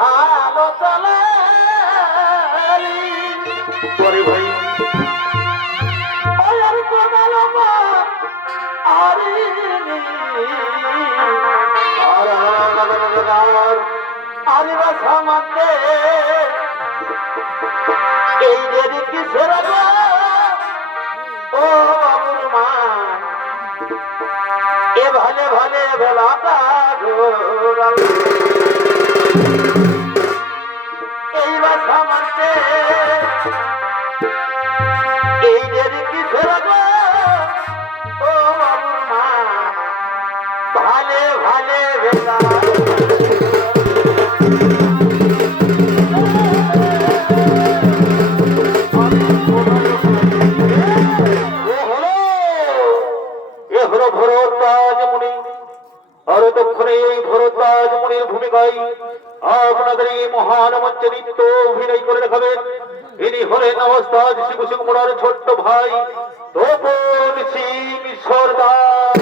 হালো চলে পরে ভাই আর কোদাল আরিবা সামাতে এই দেরি কিসের ও বাবুর মা এ ভালে ভালে বেলাটা এই বাসা মানতে এই দেরি কিসের ও বাবুর মা ভালে ভালে বেলা ভরদ্বাজ মুনির ভূমিকায় আপনাদের এই মহান মঞ্চে নৃত্য অভিনয় করে দেখাবেন। ইনি হলেন অবস্থাজ শিবু সিংহর ছোট্ট ভাই তপন সিং সর্দার।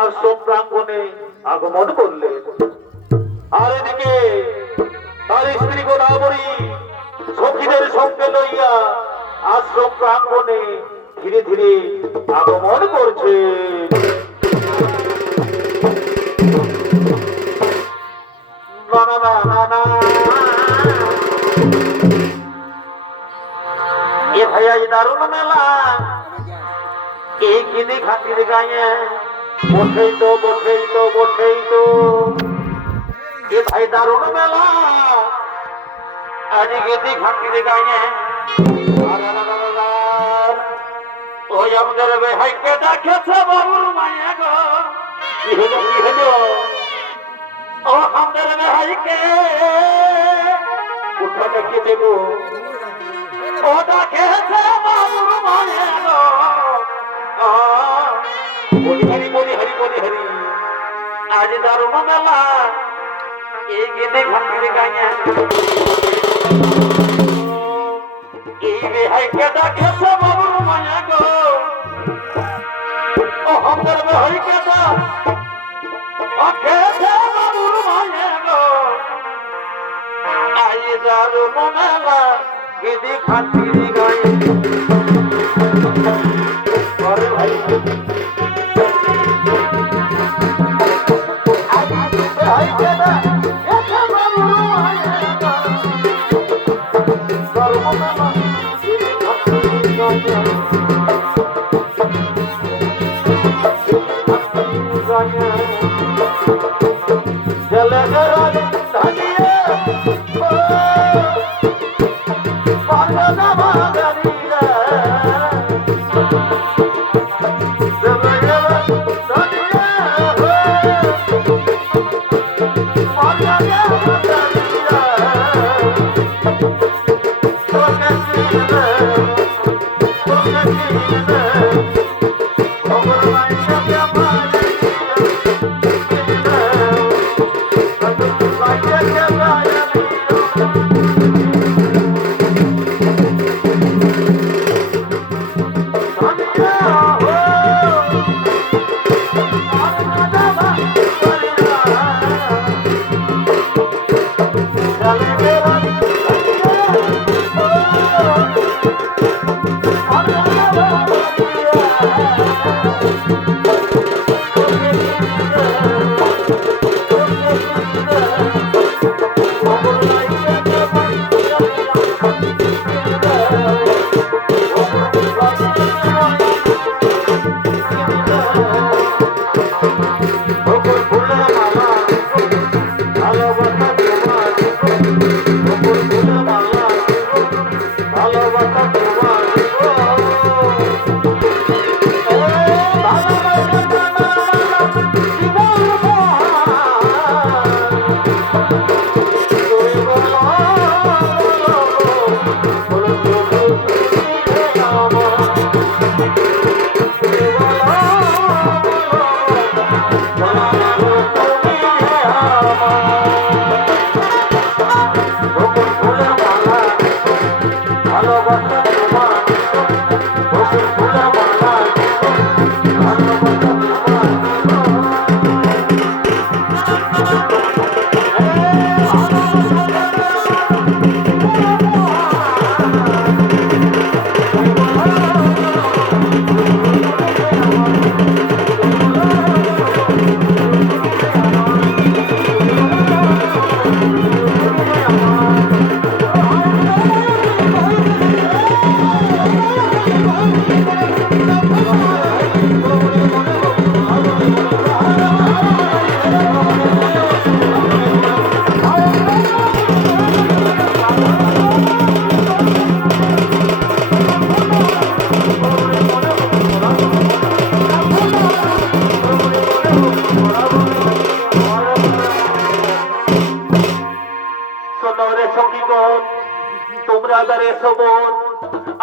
আশ্রম প্রাঙ্গণে আগমন করলেন। আর এদিকে তার স্ত্রী গোদাবরী সখীদের সঙ্গে লইয়া আশ্রম প্রাঙ্গণে ধীরে ধীরে আগমন করছে। এ ভাইয়া দারুণ মেলা এই কিনে খাতির গায়ে বসেই তো এ ভাই দারুণ মেলা আজকে খাতির গায়ে ওই আমাদের ভাইকে দেখেছে বাবুর মায়া গো কি হলো ও আমাদের ভাইকে কোথা থেকে দেব ওটা খেয়েছে বাবুর মায়ের বলি হরি বলি হরি বলি হরি আজ ধর্ম মেলা এই গেদে ঘাটির গায়ে এই বেহাইকে ডাকেছে বাবুর মায়া গো ও আমাদের ভাইকে দা খেয়েছে বাবুর মায়া গো আজ ধর্ম মেলা গেদে ঘাটির গায়ে আরে ভাই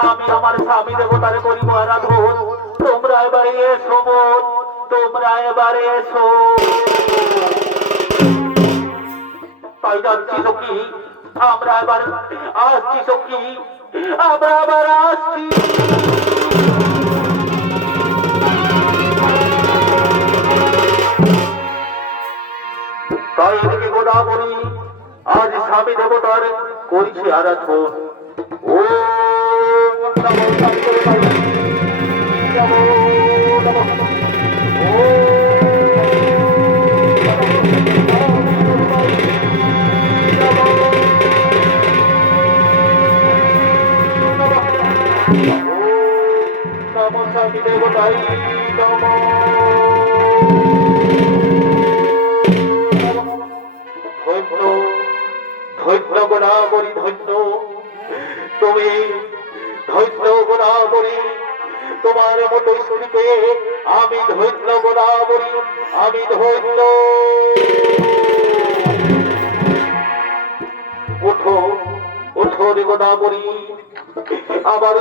আমি আমার স্বামী দেবতারে করিব আরাধন তোমরা এবারে এসো বোন তোমরা এবারে এসো তাই যাচ্ছি সখী আমরা এবার আসছি সখী আমরা আবার আসছি তাই এদিকে গোদাবরী আজ স্বামী দেবতার করিছে আরাধন ও নমো শান্তি নমো নমো ও নমো শান্তি দেবতাই নমো ধন্য গোদাবরী ধন্য তুমি ধন্য গোদাবরী তোমার মতো স্ত্রীকে আমি ধন্য গোদাবরী আমি ধন্য রে গোদাবরী, আমার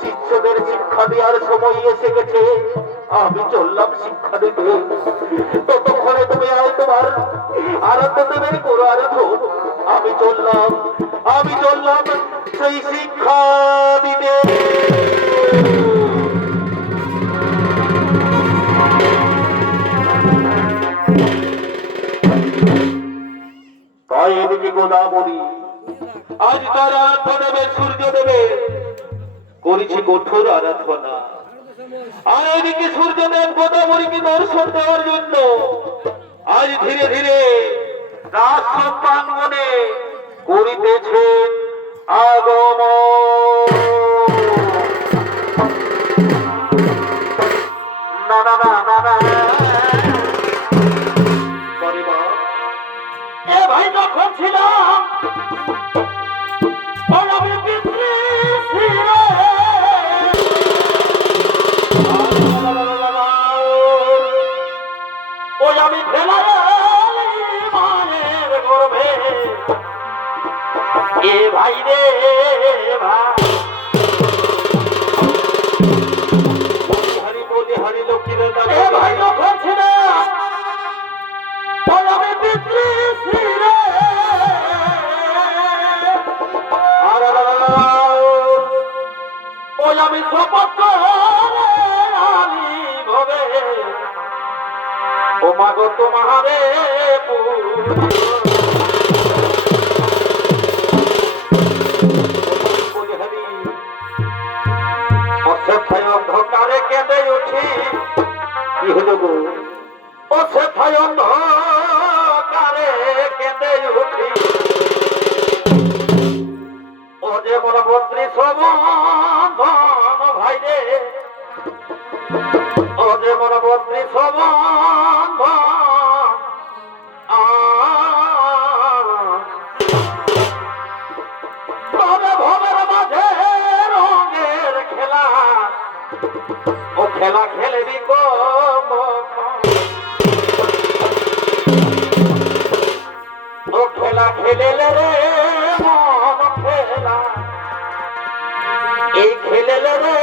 শিষ্যদের শিক্ষা দেওয়ার সময় এসে গেছে। আমি চললাম শিক্ষা দিতে, ততক্ষণে তুমি আয় তোমার আরাধ্য দেবের করো আরাধন। আমি চললাম সেই শিক্ষা দিতে। তাই এদিকে গোদাবরী আজ তার আরাধ্য দেবের সূর্য দেবের করেছি কঠোর আরাধনা, আর এদিকে সূর্যদেব গোদাবরীকে দর্শন দেওয়ার জন্য আজ ধীরে ধীরে রাজসভা প্রাঙ্গণে করিতেছেন আগমন। না না না না না এ ভাই যখন ছিলাম আমি পিতৃ ওই আমি ফেলাই মানের গর্ভে এ ভাই রে ভাই বলি হরি লক্ষ্মীর এ ভাই যখন ছিলাম ওই আমি পিতৃ ওই আমি শপথ আমি ভবে ও মাগো তোমারে অন্ধকারে কেঁদে উঠি। কি হলো গো? ও সেথায় অন্ধকারে কেঁদে উঠি। ও যে মোর বত্রী সবন্ধন ভাই রে, ও যে মোর বত্রী সবন্ধন তবে ভবের মাঝে রঙের খেলা, ও খেলা খেলবি গো ও খেলা খেলেলে রে মন খেলা, এই খেলেলে রে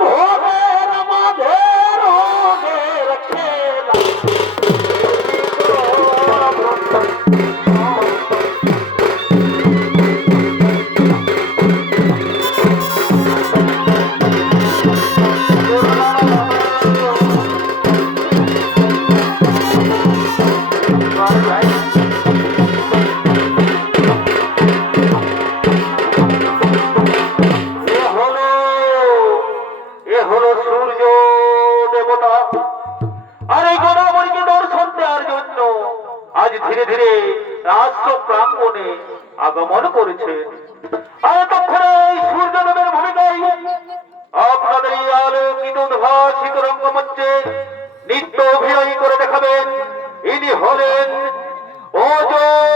ভবের মাঝে রঙের খেলা। ধীরে ধীরে রাজস্ব প্রাঙ্গণে আগমন করেছে। আর তখন এই সূর্যদেবের ভূমিকায় আপনাদের এই আলোকিত উদ্ভাসিত রঙ্গমঞ্চে নৃত্য অভিনয় করে দেখাবেন ইনি হলেন অজয়।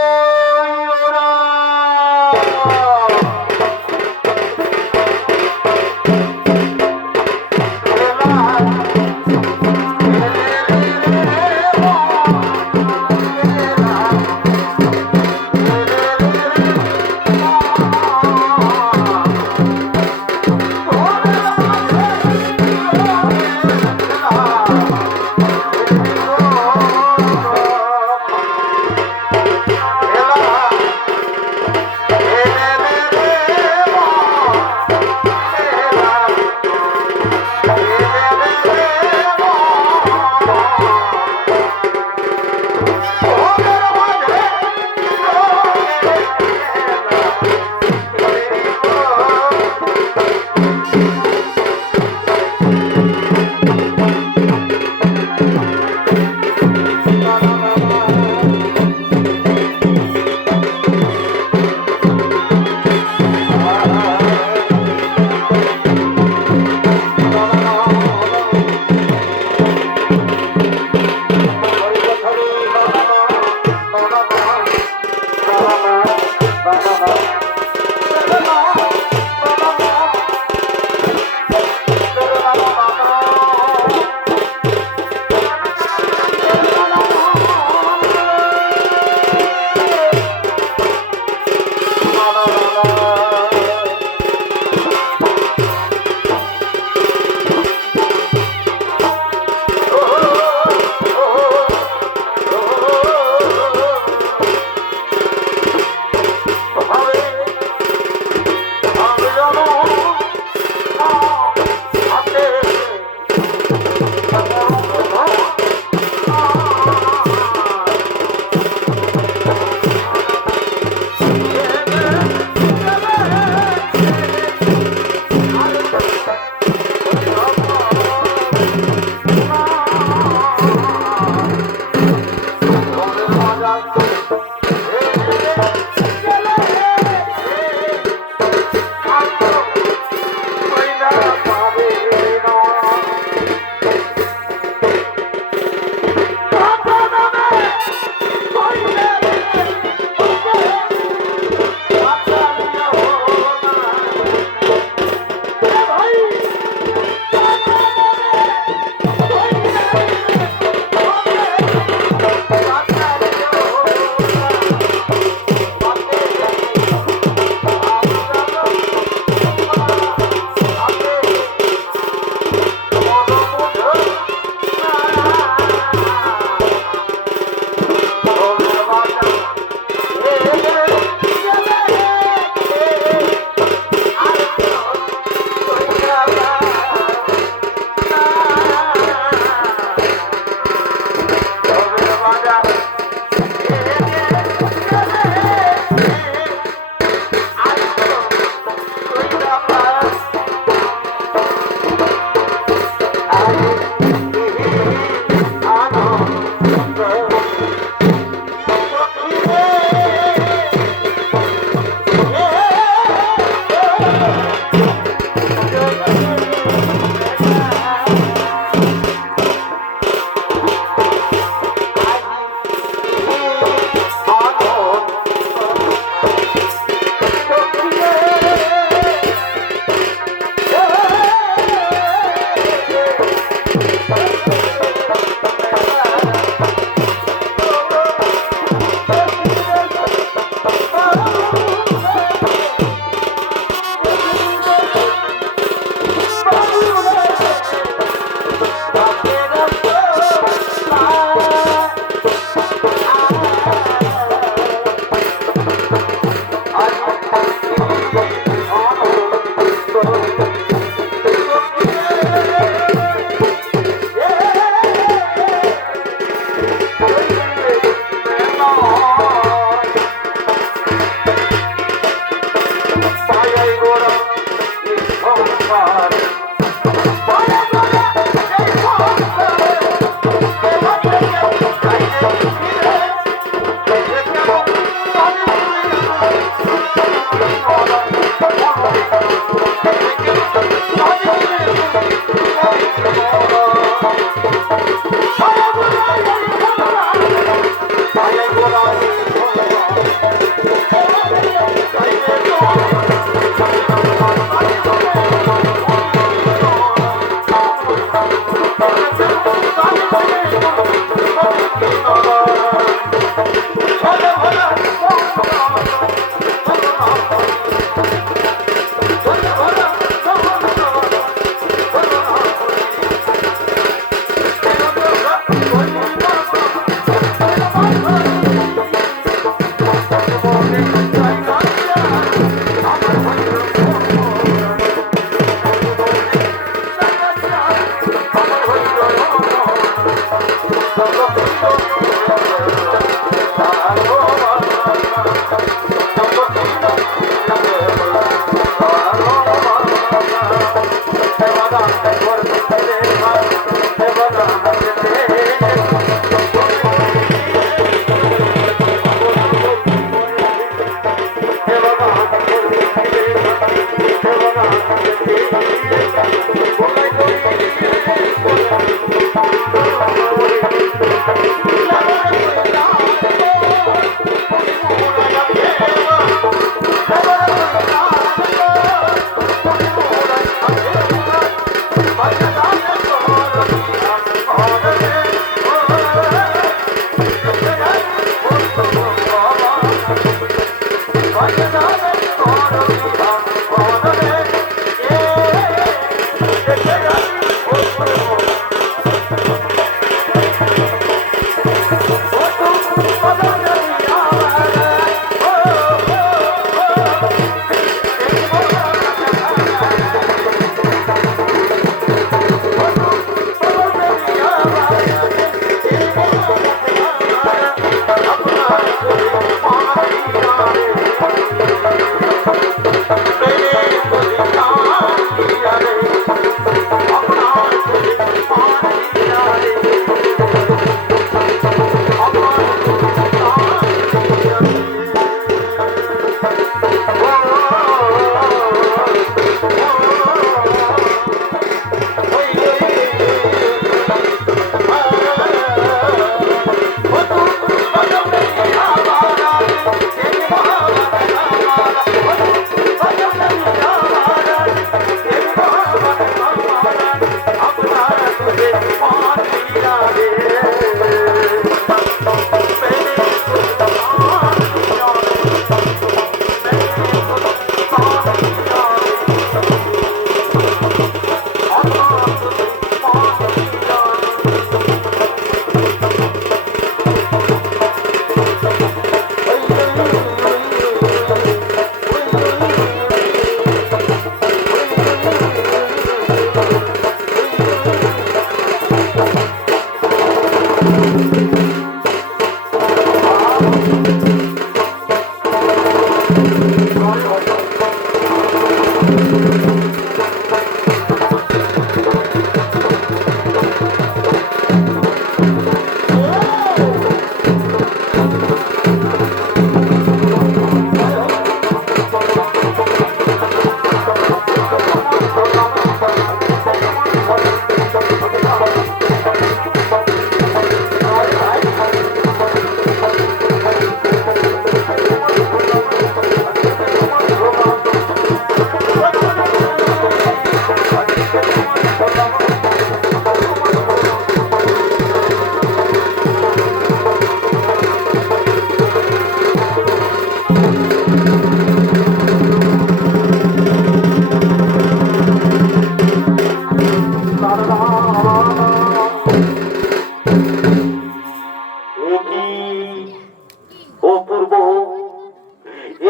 অপূর্ব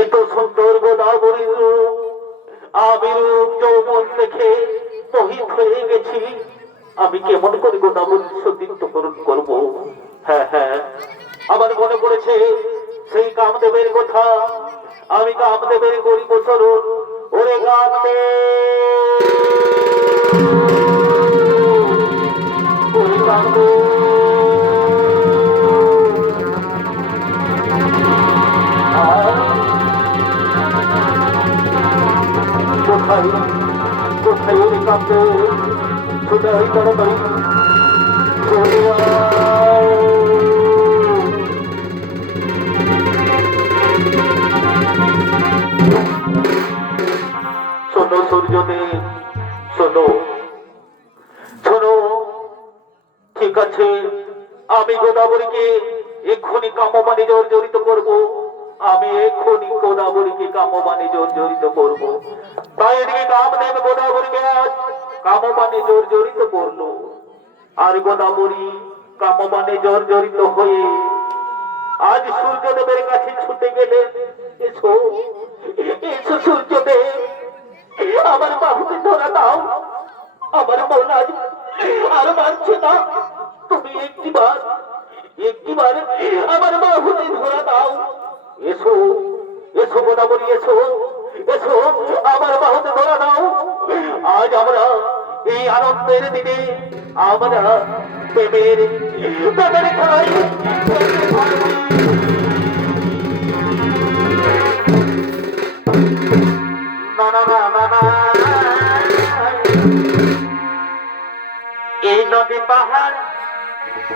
এত সুন্দর গোদাবরী রূপ, আমি রূপ যৌবন দেখে মোহিত হয়ে গেছি। আমি কেমন করে গোদাবরীর সতীত্ব পূরণ করবো? হ্যাঁ হ্যাঁ, আমার মনে পড়েছে সেই কামদেবের কথা। আমি কামদেবের গরিব চরণ, ওরে কামদেব, ওরে কামদেব, কোথায় কোথায় ওরে কামদেব? ছুটে আয় তাড়াতাড়ি, চলে আয়। শোনো সূর্যদেব, শোনো শোনো, ঠিক আছে, আমি গোদাবরীকে এক্ষুনি কামবাণী জর্জরিত করব। আমি এক্ষুনি গোদাবরীকে কামবাণী জর্জরিত করব। তাই এদিকে কামদেব গোদাবরীকে আজ কামবাণী জর্জরিত করলো। আর গোদাবরী কামবাণী জর্জরিত হয়ে আজ সূর্যদেবের কাছে ছুটে গেলে। এসো এসো সূর্যদেব, আমার বাহুতে ধরা দাও। আমার মন আজ আর মানছে না। তুমি একটিবার আমার বাহুতে ধরা দাও। এসো এসো গোদাবরী, এসো এসো, আমার বাহুতে ধরা দাও। আজ আমরা এই আনন্দের দিনে আমরা প্রেমের খেলাই। না না না না না, এই নদী পাহাড়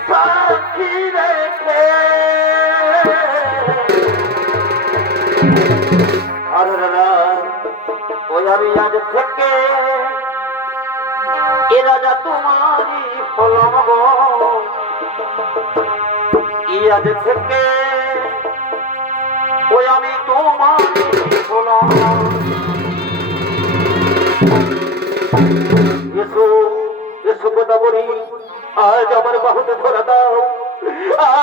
সাক্ষী রেখে ওই আমি আজ থেকে এ রাজা তোমারই হলাম গো। এই আজ থেকে ওই আমি তোমারই হলাম। এসো এসো গোদাবরী, আজ আমার বাহুতে ধরা দাও।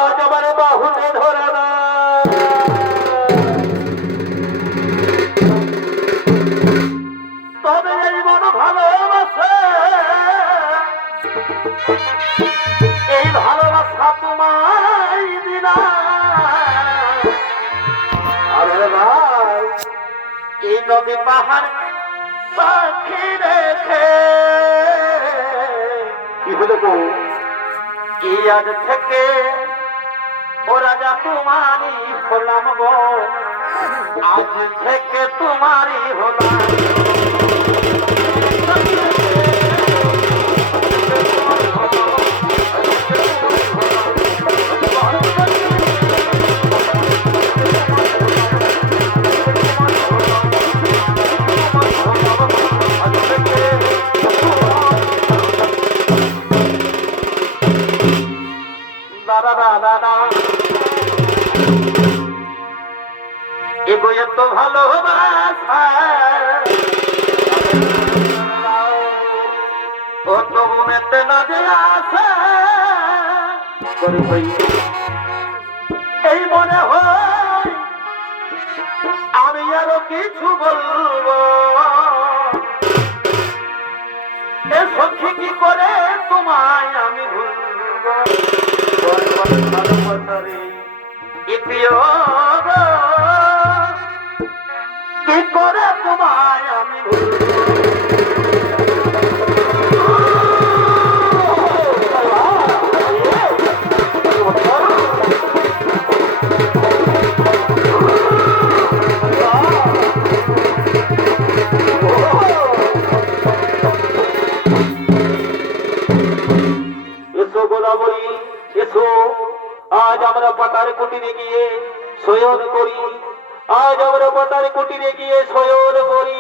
আজ আমার বাহুতে ধরা দাও। তবে এই মন ভালোবাসে, এই ভালোবাসা তোমায় দিলাম। আরে ভাই, এই নদী পাহাড় সাক্ষী রেখে কি হলো গো? এই আজ থেকে ও রাজা তোমারই হলাম গো। আজ থেকে তোমারই হলাম। এগো এত ভালোবাসা ও তবু মেতে না যে আসে। এই মনে হয় আমি আরো কিছু বলবো। এ সখী কি করে তোমায় আমি ভুলবো? কি করে তোমায় আমি এসো গোদাবরী, এসো, আজ আমরা পাতার কুটিরে গিয়ে শয়ন করি। আজ আমরা পাতার কুটিরে গিয়ে শয়ন করি।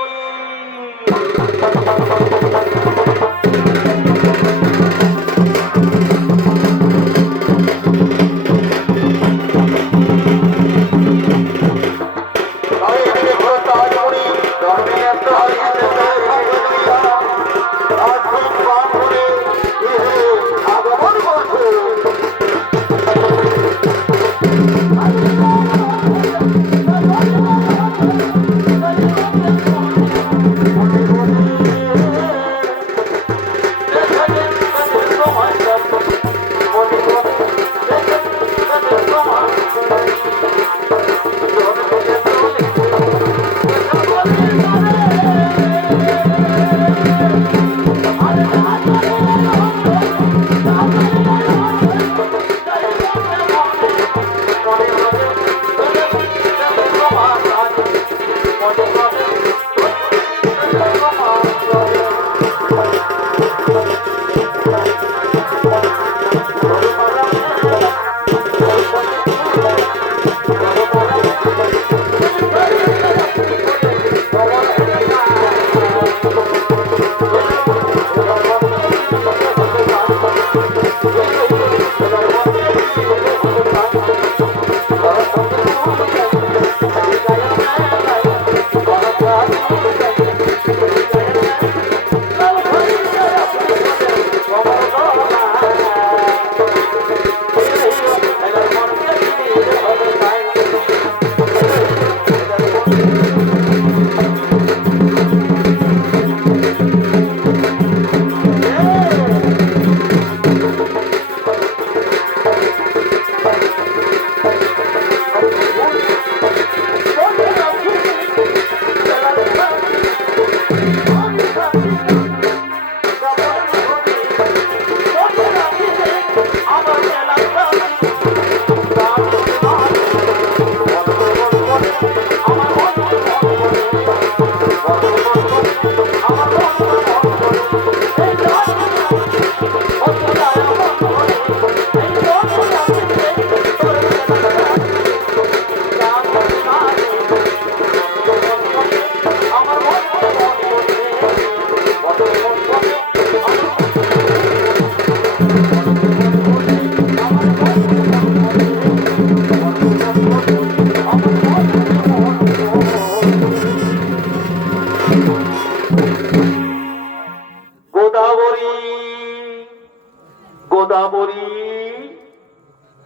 গোদাবরী,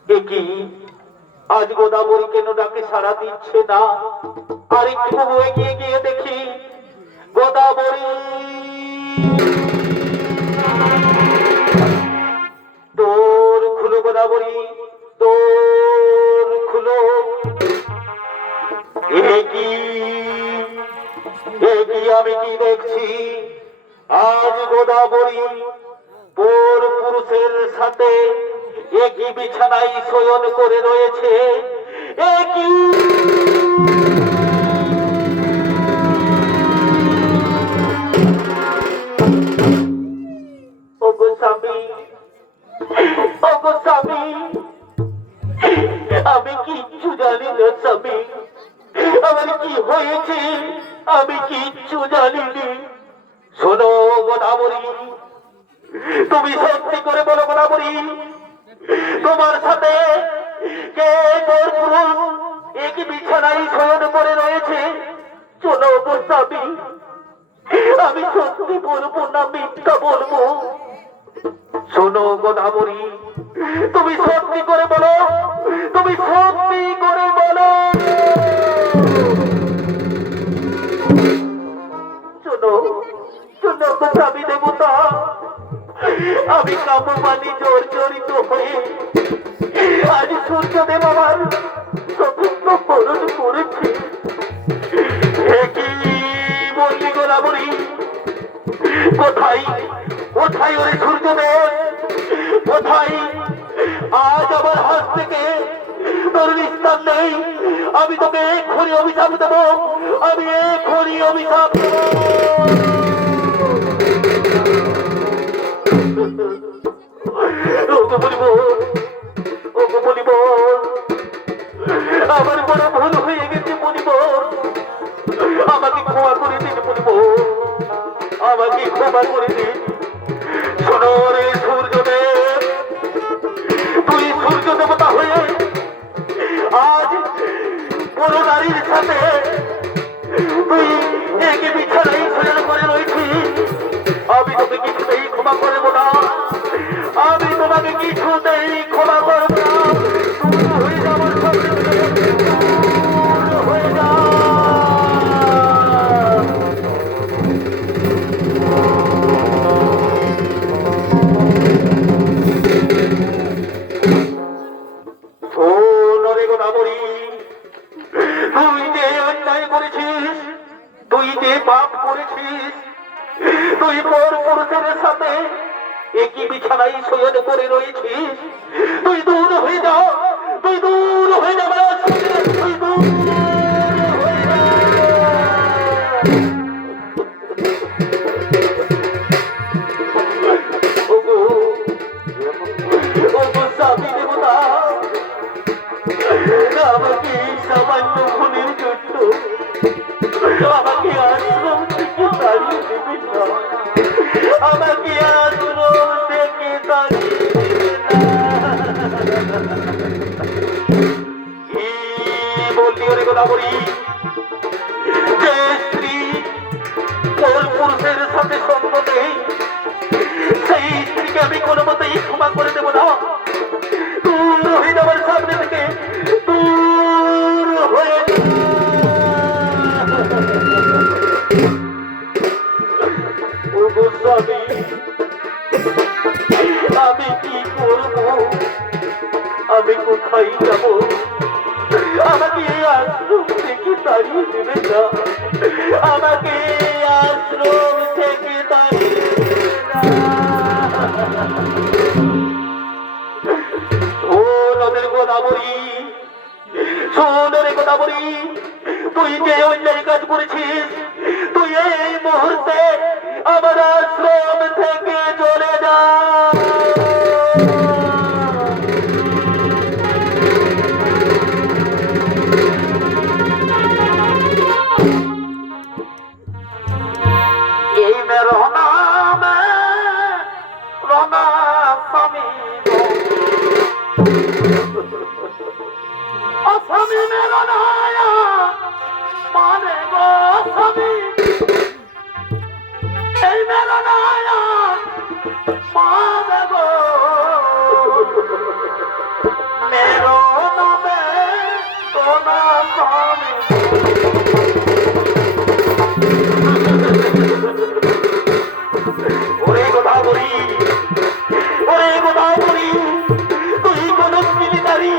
একই আজ গোদাবরী কেন ডাকে সাড়া দিচ্ছে না? আর একটু এগিয়ে গিয়ে দেখি গোদাবরী, তোর খুলো গোদাবরী, তোর খুলো। একই আমি কি দেখছি? আজ গোদাবরী পর পুরুষের সাথে একই বিছানায় শয়ন করে রয়েছে। একই ওগো স্বামী, ওগো স্বামী, আমি কিচ্ছু জানি না স্বামী, আমার কি হয়েছে আমি কিচ্ছু জানিনি। শোনো গোদাবরী, তুমি সত্যি করে বলো গোদাবরী, তোমার সাথে কে তোর পুরুষ একই বিছানায় শয়ন করে রয়েছে? শোনো গো স্বামী, আমি সত্যি বলবো না মিথ্যা বলবো? শোনো গোদাবরী, তুমি সত্যি করে বলো, তুমি সত্যি করে বলো। শোনো শোনো গো স্বামী দেবতা, আমি কামপানি জর্জরিত হয়ে আজ সূর্যদেব আমার চতুর্থ বরণ করেছে। কি বললি গোদাবরী? কোথায় কোথায় ওরে সূর্যদেব, কোথায়? আজ আমার হাত থেকে তোর নিস্তার নেই। আমি তোকে এক্ষুনি অভিশাপ দেবো, আমি এক্ষুনি অভিশাপ দেবো। আমার বড় ভুল হয়ে গেছে বলিব, আমাকে ক্ষমা করে দিন বলিব, আমাকে ক্ষমা করে দিন। করবো না, আমি তোমাকে কিছুতেই ক্ষমা করবো না। দূর হয়ে যা আমার সামনে থেকে, দূর হয়ে যা। ও নরেগোদাবরী, তুই যে অন্যায় করেছিস, তুই যে পাপ করেছিস, তুই পর পুরুষের সাথে একই বিছানায় শয়ন করে রয়েছিস, তুই দূর হয়ে যা, তুই দূর হয়ে যা, তুই দূর হয়ে যা। ওগো, ওগো স্বামী দেবতা, আমাকে সামান্য খুনের জন্য আমাকে আশ্রম থেকে তাড়িয়ে দেবেন না, আমাকে আশ্রম থেকে তাড়িয়ে দেবেন না। কি বললি ওরে গোদাবরী, যে স্ত্রী পর পুরুষের সাথে সঙ্গ নেই, সেই স্ত্রীকে আমি কোনো মতেই ক্ষমা করে দেবো না। দূর হয়ে যাবার সামনে থেকে, দূর হয়ে যা। ও গোস্বামী, আমি কি করবো, আমি কোথায় যাব, আমাকে আশ্রম থেকে তাড়িয়ে দেবেন না, আমাকে আশ্রম থেকে তাড়িয়ে দেবেন না। ও নদের গোদাবরী, সোনের গোদাবরী, তুই যে অন্যায় কাজ করেছিস, তুই এই মুহূর্তে আমার আশ্রম থেকে চলে যা। এই মেরো নাম রনা স্বামী, স্বামী মেরো নায়া মানে গো স্বামী, এই মেরো নায়া মানে গো, মেরো নামে রনা স্বামী। ওরে গোদাবরী, ওরে গোদাবরী, তুই কোন মিলিটারি,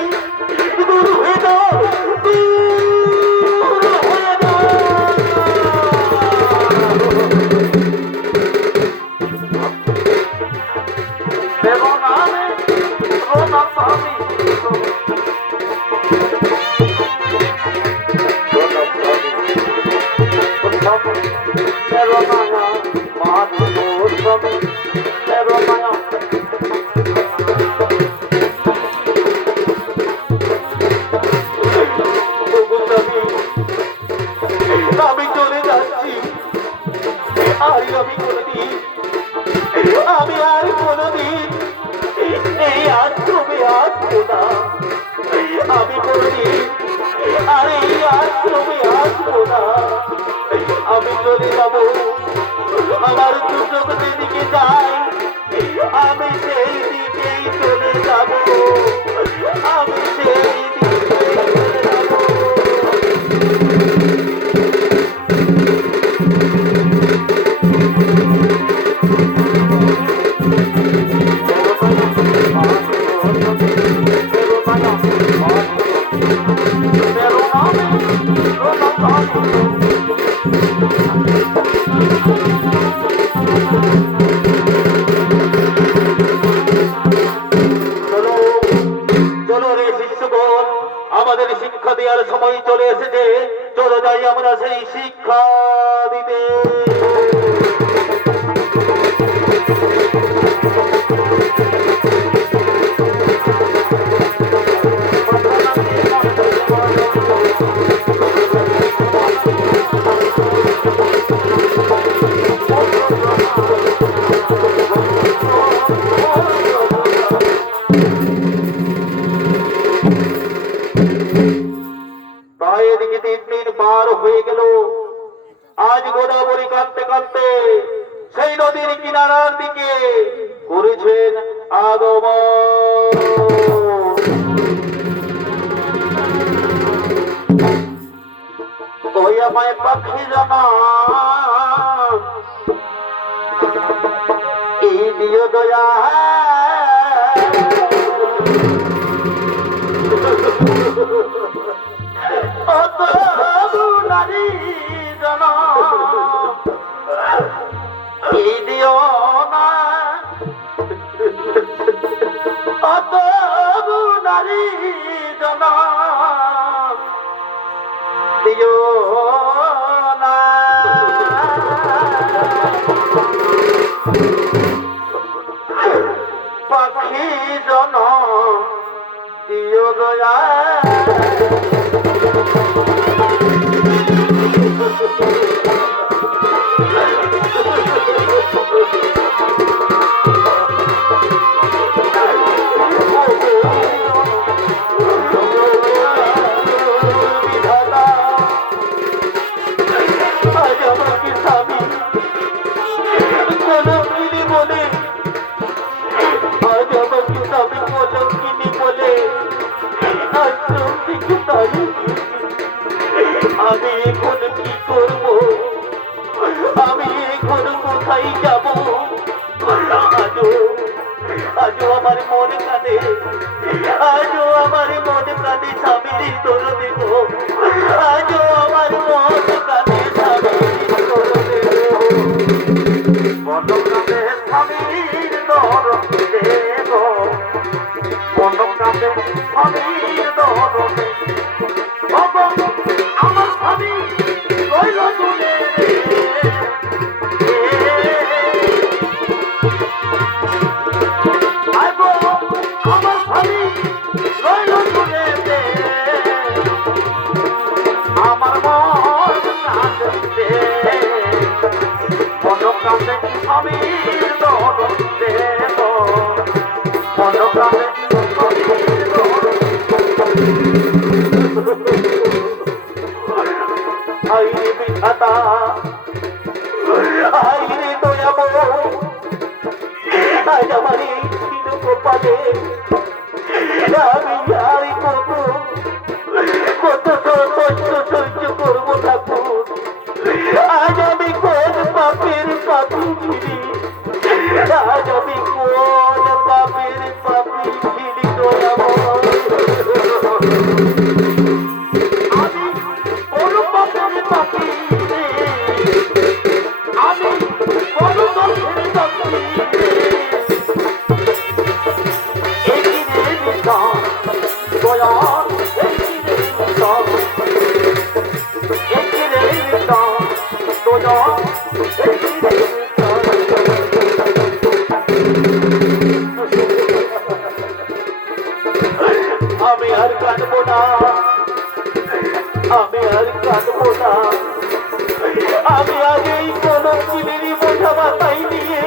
দূর হয়ে যাও, দূর হয়ে যাও। মেরো নামে রোনা স্বামী, মেরো নায়া মাধব স্বামী, মেরো নায়া। আমি চলে যাচ্ছি, আর আমি কোনদিন, আমি আর কোনদিন এই আশ্রমে আসবো না, আমি কোনদিন আর এই আশ্রমে আসবো না, আমি চলে যাব, আমার সুযোগ যেদিকে যায় আমি সেই দিকেই চলে যাব, আমি সেই দিকে চলে যাব। আমাদের শিক্ষা দেওয়ার সময় চলে এসেছে, চলো যাই আমরা সেই শিক্ষা দিতে। তাই এদিকে 3 দিন পার হয়ে গেল, আজ গোদাবরী করেছেন আগমন। ওই আমায় পাখি জানা এই দিও দয়া অত নারী জানা এই দিও না অত নারী জানা দিও না পাখি জন দিও দয়া আমি এখন কি করব আমি এখন কোথায় যাব আজও আমার মন কাঁদে আজও আমার মন কাঁদে স্বামীর তোর দেব আজও আমার মন কাঁদে স্বামীর তোর দেব মন কাঁদে স্বামীর তোর দেব মন কাঁদে স্বামীর তোর আমার স্বামী রইল দূরে আমার স্বামী রইল দূরে আমার মন কাঁদছে মন কাঁদে স্বামীর দরদ দেব মন কাঁদে স্বামীর দরদ আইরে বিধাতা আইরে দয়াময় আজ আমার এই ছিল কপালে আমি আর কত কষ্ট সহ্য করবো ঠাকুর আজ আমি কোন পাপের পাপি ছিলি আজ আমি কোন পাপের পাপি ছিলি দয়াময় আমি আর কাঁদবো না আমি আর কাঁদবো না আমি আগে এই কোনো কিনেরই বোঝা মাথায় নিয়ে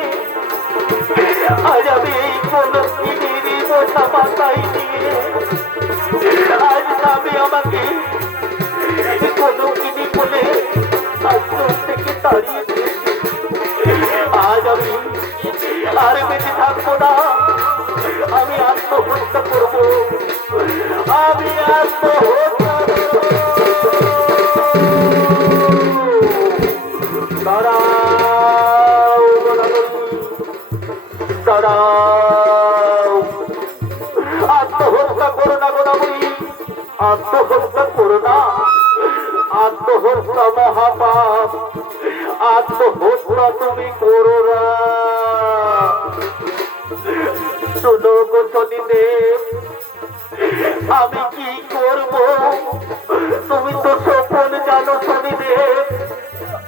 আজ আমি এই কোনো কিনেরই বোঝা মাথায় নিয়ে আজ আমি আমাকে কোনো কিনি বলে আশ্রম থেকে তাড়িয়ে দিয়েছে আজ আমি আর বেঁচে থাকবো না আমি আত্মহত্যা করবো আমি আত্মহত্যা দাঁড়াও দাঁড়াও আত্মহত্যা করো না গোলামী আত্মহত্যা করো না আত্মহত্যা মহাপাপ আত্মহত্যা তুমি করো না শোনো গো শনিদেব আমি কি করব তুমি তো স্বপন জানো শনিদেব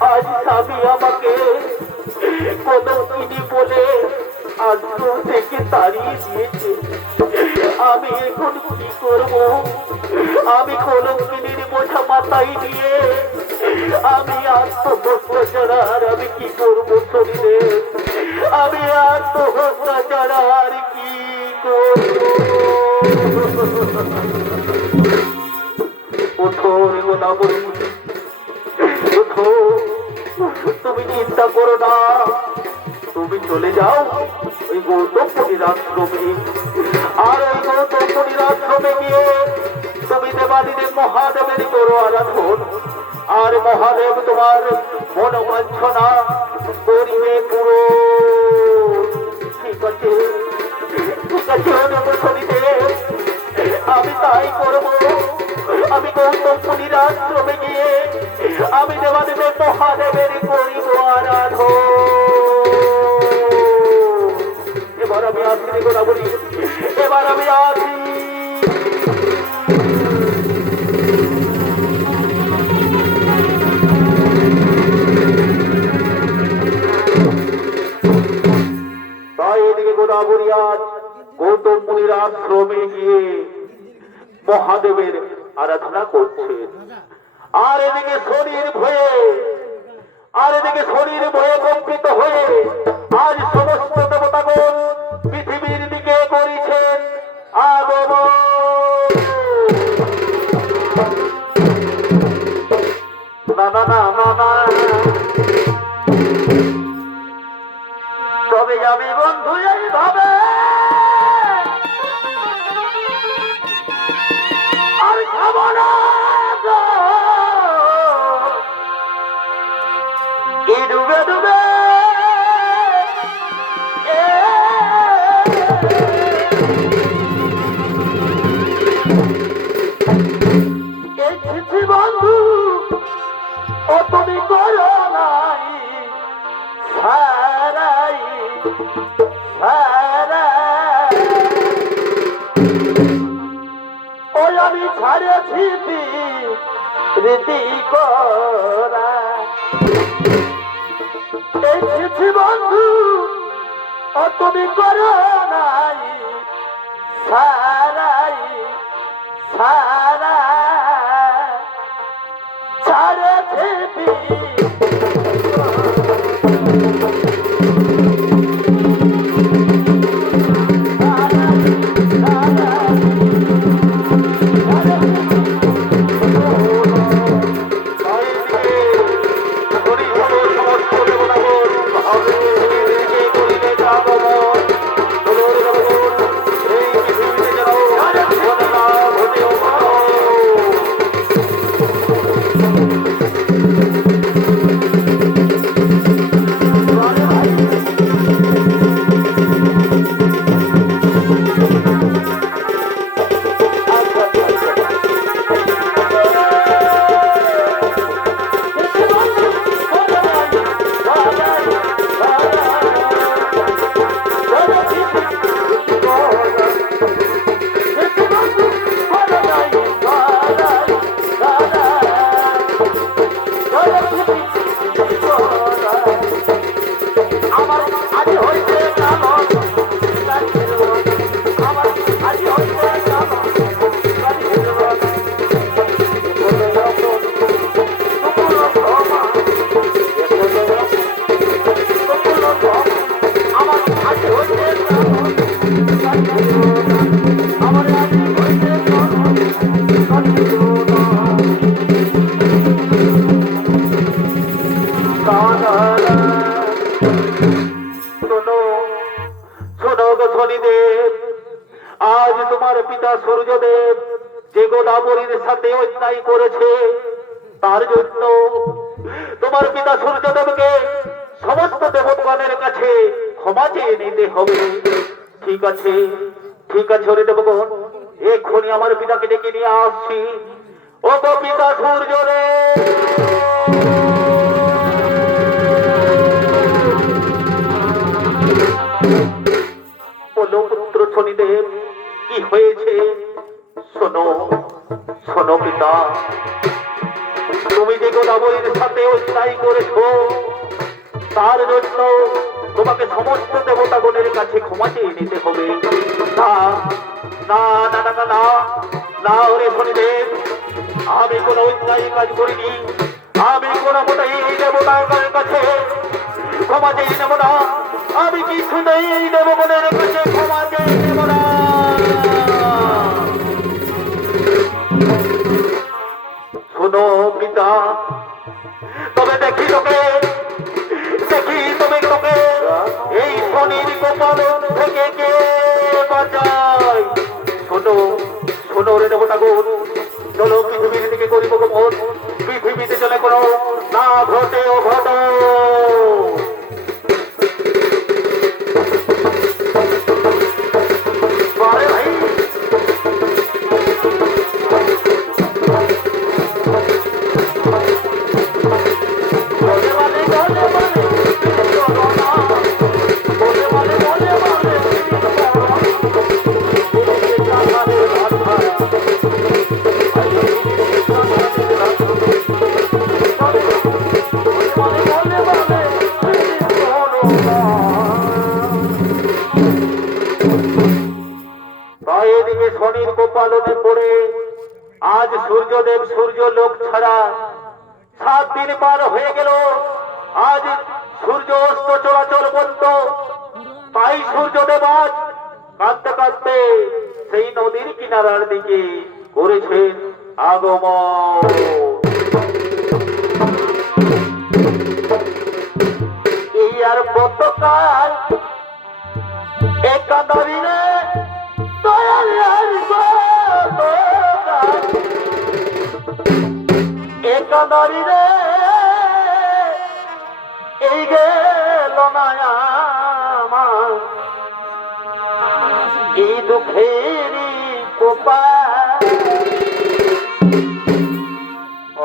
আজ স্বামী আমাকে কোনো কিনি বলে আশ্রম থেকে তাড়িয়ে দিয়েছে আমি এখন কি করব আমি কোনো কিনির বোঝা মাথায় নিয়ে আমি আত্মহত্যা ছাড়া আর আমি কি করব শনিদেব আমি আত্মহত্যা ছাড়া আর কি করব ওঠো রে গোদাবরী ওঠো তুমি চিন্তা করো না তুমি চলে যাও ওই গৌতম মুনির আশ্রমে। আর ওই গৌতম মুনির আশ্রমে গিয়ে তুমি দেবাদিদেব মহাদেবের করো আরাধন। আর মহাদেব তোমার মনোবাঞ্ছনা করিবে পুরো। ঠিক আছে, ঠিক আছে শনিদেব, আমি তাই করবো। আমি গৌতম মুনির আশ্রমে গিয়ে আমি দেবাদেবের মহাদেবের করিব আরাধন। এবার আমি আসি কথা বলি, এবার আমি আসি। তাই এদিকে গোদাবরী আজ গৌতম মুনির আশ্রমে গিয়ে মহাদেবের আরাধনা করছেন। আর এদিকে শরীর ভয়ে, আর এদিকে শরীর ভয়ে কম্পিত হয়ে আজ সমস্ত দেবতাগণ পৃথিবীর দিকে করেছেন আগমন। না না না না না, তবে আমি বন্ধু এইভাবে আর খাব না। ডুবে ডুবে বন্ধু ও তুমি করো নাই সারাই সারাই। ওই আমি ছাড়েছি রীতি করা। এই বন্ধু ও তুমি করো নাই সারাই সারা ছাড়েছি। আজ তোমার পিতা সূর্যদেব যে গোদাবরীর সাথে অন্যায় করেছে তার জন্য তোমার পিতা সূর্যদেবকে সমস্ত দেবগণের কাছে ক্ষমা চেয়ে নিতে হবে। ঠিক আছে, ঠিক আছে ওরে দেবগণ, এক্ষুনি আমার পিতাকে ডেকে নিয়ে আসছি। ও গো পিতা সূর্য রে, বলো পুত্র শনিদেব কি হয়েছে? শোনো শোনো পিতা, তুমি যে গোদাবরীর সাথে অন্যায় করেছো তার জন্য তোমাকে সমস্ত দেবতাগণের কাছে ক্ষমা চেয়ে নিতে হবে। না না না না না না না ওরে শনিদেব, আমি কোনো অন্যায় কাজ করিনি। আমি কোনো মোটাই দেবতার কাছে ক্ষমা চেয়ে নেব না। আমি কিছুতেই দেবগণের কাছে ক্ষমা চেয়ে নেব না। শোনো পিতা, তবে দেখি তোকে এই শনির কপাল শনিকে বাঁচাই। শোনো শোনো রে দেবতাগণ, চলো পৃথিবীর দিকে করিব গোপন, পৃথিবীতে চলে কোনো না ঘটে অঘটন। শনির গোপালনে পড়ে আজ সূর্যদেব সূর্য লোক ছাড়া 7 দিন পার হয়ে গেল। আজ সূর্য অস্ত চলাচল বন্ধ। তাই সূর্যদেব আজ কাঁদতে কাঁদতে সেই নদীর কিনারার দিকে করেছেন আগমন। এই আর কতকাল একাধারে একাধারে এই গেল না আমার এই দুঃখেরই কোপাল।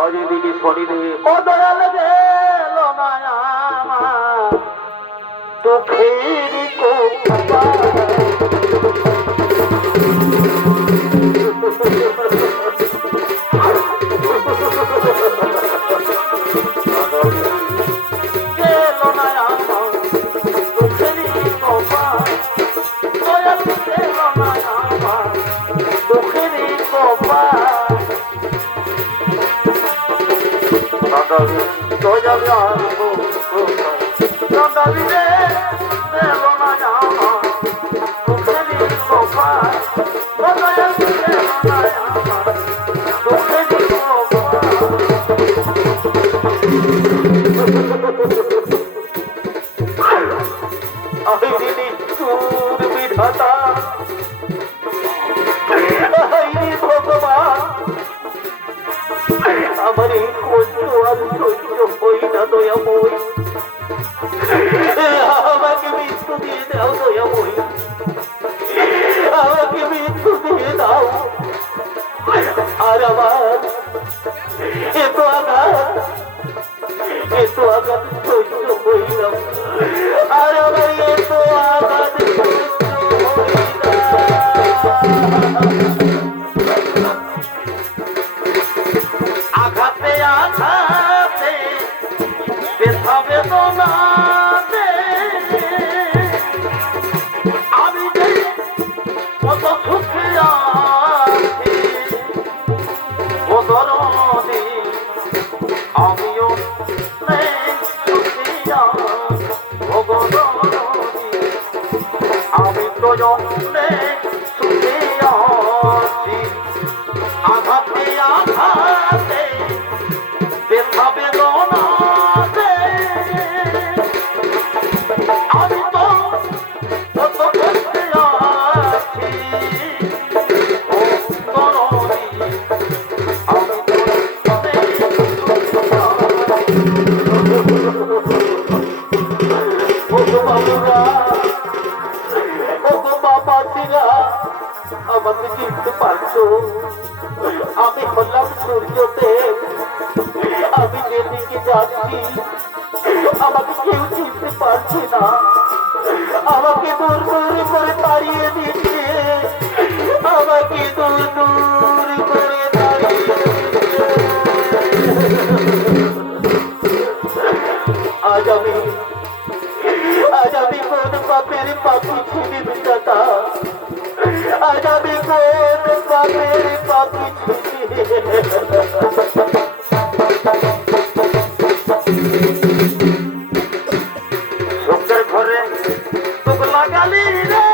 অজয় দিদি শনিদেব অদয়াল গেল না আমার দুঃখেরই কোপাল। বিধাতা ভগবান, আমার এই কষ্ট আর সহ্য হই না দয়াময়। আমাকে মৃত্যু দিয়ে দাও দয়াময়, আমাকে মৃত্যু দিয়ে দাও। আর আমার এত আঘাত সহ্য হই না। আর আমার এত আঘাত আঘাতে আঘাতে ব্যথা বেদনাতে আমি যে কত সুখে আছি ও দরদে আমিও সুখে ভগদরদে আমি তো সুখে আছি। আঘাতে আঘাতে ব্যথা বেদনাতে আমি তো কত কষ্টে আছি ও দরদে আমি তো বাবুরা ও বাবাজিরা আমাকে চিনতে পারছো? আমি হলাম সূর্যদেব। আমি যেদিকে যাচ্ছি আমাকে কেউ চিনতে পারছে না। আমাকে দূর দূর করে তাড়িয়ে দিচ্ছে, আমাকে দূর দূর করে তাড়িয়ে দিচ্ছে। আজ আমি কোন পাপের পাপি ছিলি বিধাতা? আজ আমি কোন পাপের পাপি ছিলি? সুখের ঘরে সুখ লাগালি রে,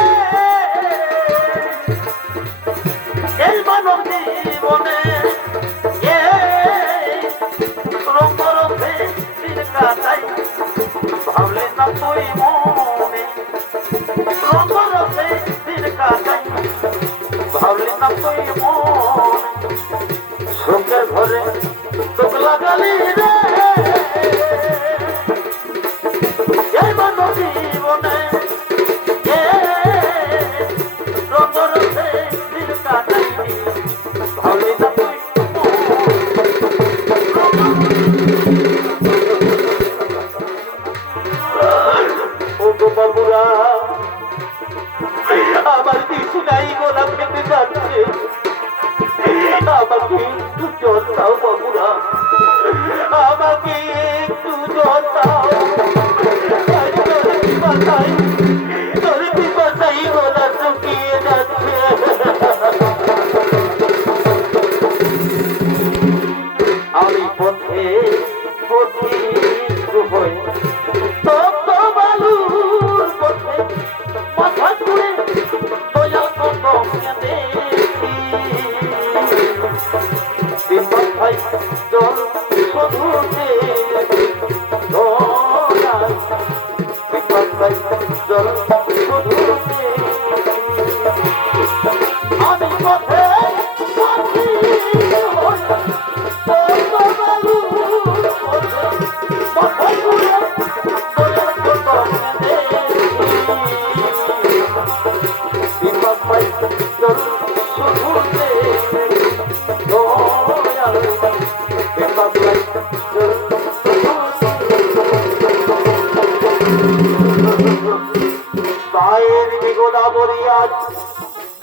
গোদাবরী আজ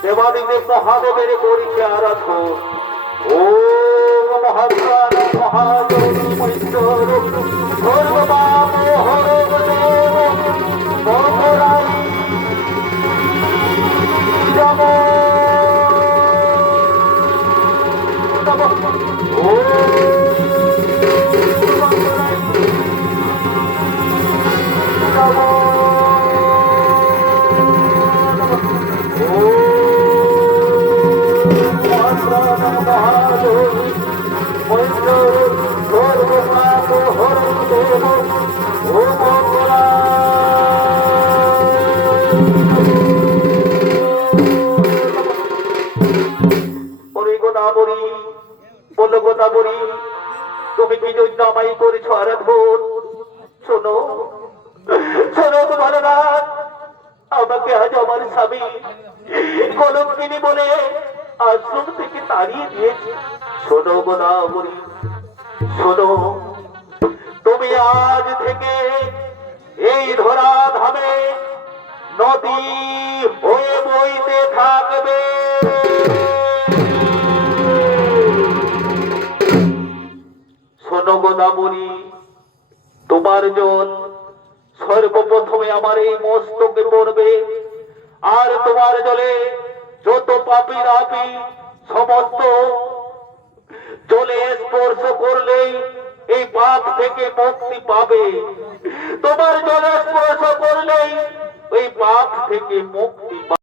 দেবাদিদেব মহাদেবের করিছে আরাধন। ওম মহাপ্রাণ মহাযোগী মৈশ্বর সর্বপাপ হরব দেব মথুরাই যাব। তুমি কি জন্য আমায় করেছ আরাধন? শোনো শোনো তোমার রাত, আমাকে আজ আমার স্বামী কলঙ্কিনী বলে আশ্রম থেকে তাড়িয়ে দিয়েছে। শোনো গোদাবরী শোনো, তুমি আজ থেকে এই ধরা ধামে নদী হয়ে বইতে থাকবে। শোনো গোদাবরী, তোমার জল সর্বপ্রথমে আমার এই মস্তকে পড়বে, আর তোমার জলে যত পাপী রাপি সমস্ত জলে স্পর্শ করলেই এই পাপ থেকে মুক্তি পাবে। তোমার জলে স্পর্শ করলেই এই পাপ থেকে মুক্তি পাবে।